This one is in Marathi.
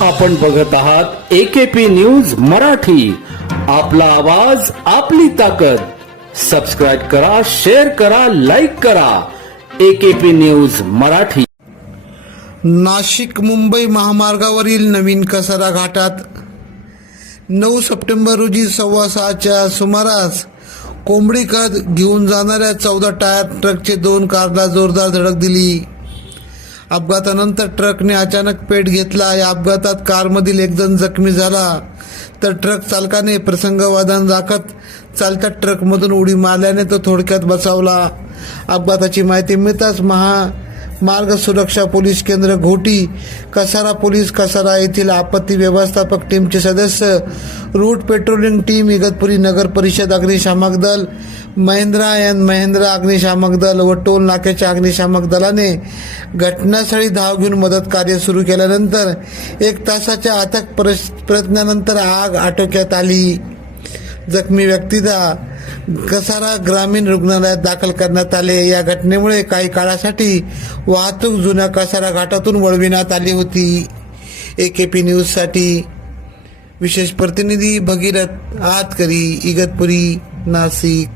आपण बघत आहात एकेपी न्यूज मराठी. आपला आवाज आपली ताकद. सबस्क्राईब करा शेअर करा लाईक करा. AKP news Marathi. Nashik Mumbai महामार्गावरील नवीन कसारा घाटात नऊ सप्टेंबर रोजी सव्वा सहाच्या सुमारास कोंबडी कद घेऊन जाणाऱ्या चौदा टायर ट्रकचे दोन कारला जोरदार धडक दिली. अपघातानंतर ट्रकने अचानक पेट घेतला. या अपघातात कारमधील एक जण जखमी झाला. तर ट्रक चालकाने प्रसंगवादन राखत चालत्या ट्रकमधून उडी मारल्याने तो थोडक्यात बसावला अपघाताची माहिती मिळताच महा मार्ग सुरक्षा पोलीस केंद्र घोटी कसारा पोलीस कसारा येथील आपत्ती व्यवस्थापक टीमचे सदस्य route patrolling team Igatpuri Nagar Parishad अग्निशामक दल महिंद्रा अँड महिंद्रा अग्निशामक दल व टोल नाक्याच्या अग्निशामक दलाने घटनास्थळी धाव घेऊन मदत कार्य सुरू केल्यानंतर एक तासाच्या अथक प्रयत्नानंतर आग आटोक्यात आली. जखमी व्यक्तीचा कसारा ग्रामीण रुग्णालयात दाखल करण्यात आले. या घटनेमुळे काही काळासाठी वाहतूक जुन्या कसारा घाटातून वळविण्यात आली होती. ए के पी न्यूजसाठी विशेष प्रतिनिधी भगीरथ आतकरी इगतपुरी नाशिक.